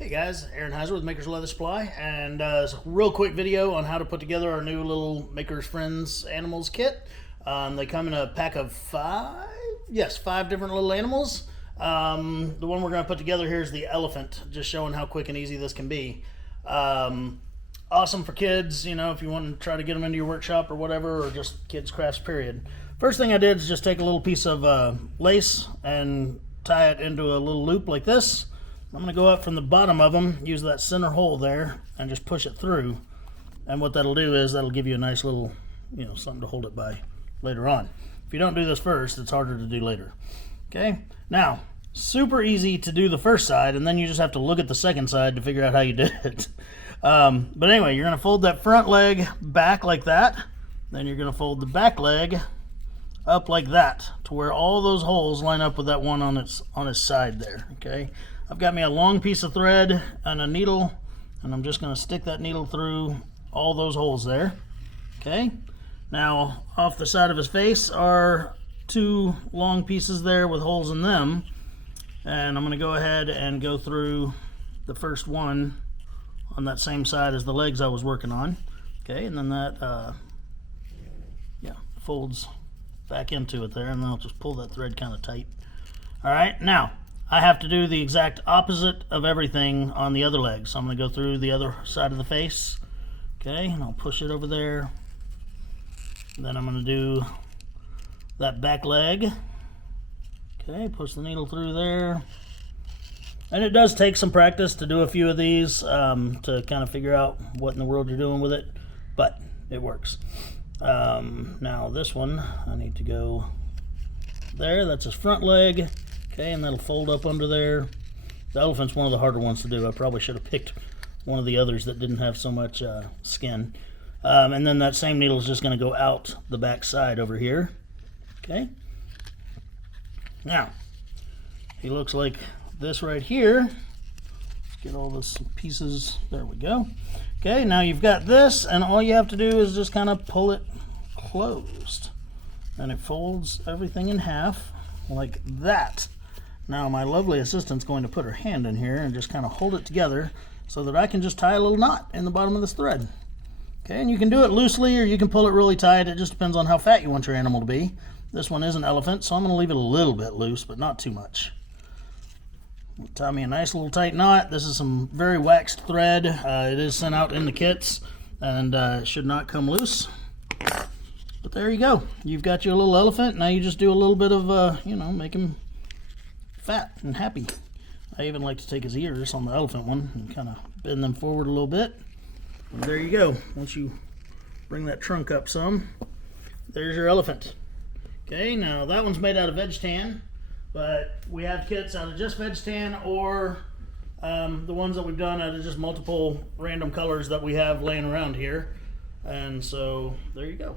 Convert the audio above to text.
Hey guys, Aaron Heiser with Maker's Leather Supply, and it's a real quick video on how to put together our new little Maker's Friends Animals kit. They come in a pack of five different little animals. The one we're going to put together here is the elephant, just showing how quick and easy this can be. Awesome for kids, you know, if you want to try to get them into your workshop or whatever, or just kids crafts period. First thing I did is just take a little piece of lace and tie it into a little loop like this. I'm going to go up from the bottom of them, use that center hole there, and just push it through. And what that'll do is that'll give you a nice little, you know, something to hold it by later on. If you don't do this first, it's harder to do later. Okay, now, super easy to do the first side, and then you just have to look at the second side to figure out how you did it. But anyway, you're going to fold that front leg back like that. Then you're going to fold the back leg up like that to where all those holes line up with that one on its side there. Okay, I've got me a long piece of thread and a needle, and I'm just going to stick that needle through all those holes there. Okay, now off the side of his face are two long pieces there with holes in them, and I'm going to go ahead and go through the first one on that same side as the legs I was working on. Okay, and then that folds back into it there, and then I'll just pull that thread kind of tight. All right, now I have to do the exact opposite of everything on the other leg. So I'm going to go through the other side of the face. Okay, and I'll push it over there. And then I'm going to do that back leg. Okay, push the needle through there. And it does take some practice to do a few of these to kind of figure out what in the world you're doing with it, but it works. Now this one, I need to go there. That's his front leg. Okay, and that'll fold up under there. The elephant's one of the harder ones to do. I probably should have picked one of the others that didn't have so much skin. And then that same needle is just going to go out the back side over here. Okay. Now, he looks like this right here. Let's get all those pieces. There we go. Okay, now you've got this, and all you have to do is just kind of pull it closed. And it folds everything in half like that. Now my lovely assistant's going to put her hand in here and just kind of hold it together so that I can just tie a little knot in the bottom of this thread. Okay, and you can do it loosely or you can pull it really tight. It just depends on how fat you want your animal to be. This one is an elephant, so I'm going to leave it a little bit loose, but not too much. Tie me a nice little tight knot. This is some very waxed thread. It is sent out in the kits, and it should not come loose. But there you go. You've got your little elephant. Now you just do a little bit of, you know, make him fat and happy. I even like to take his ears on the elephant one and kind of bend them forward a little bit. And there you go. Once you bring that trunk up some, there's your elephant. Okay, now that one's made out of Veg Tan, but we have kits out of just Veg Tan or the ones that we've done out of just multiple random colors that we have laying around here. And so there you go.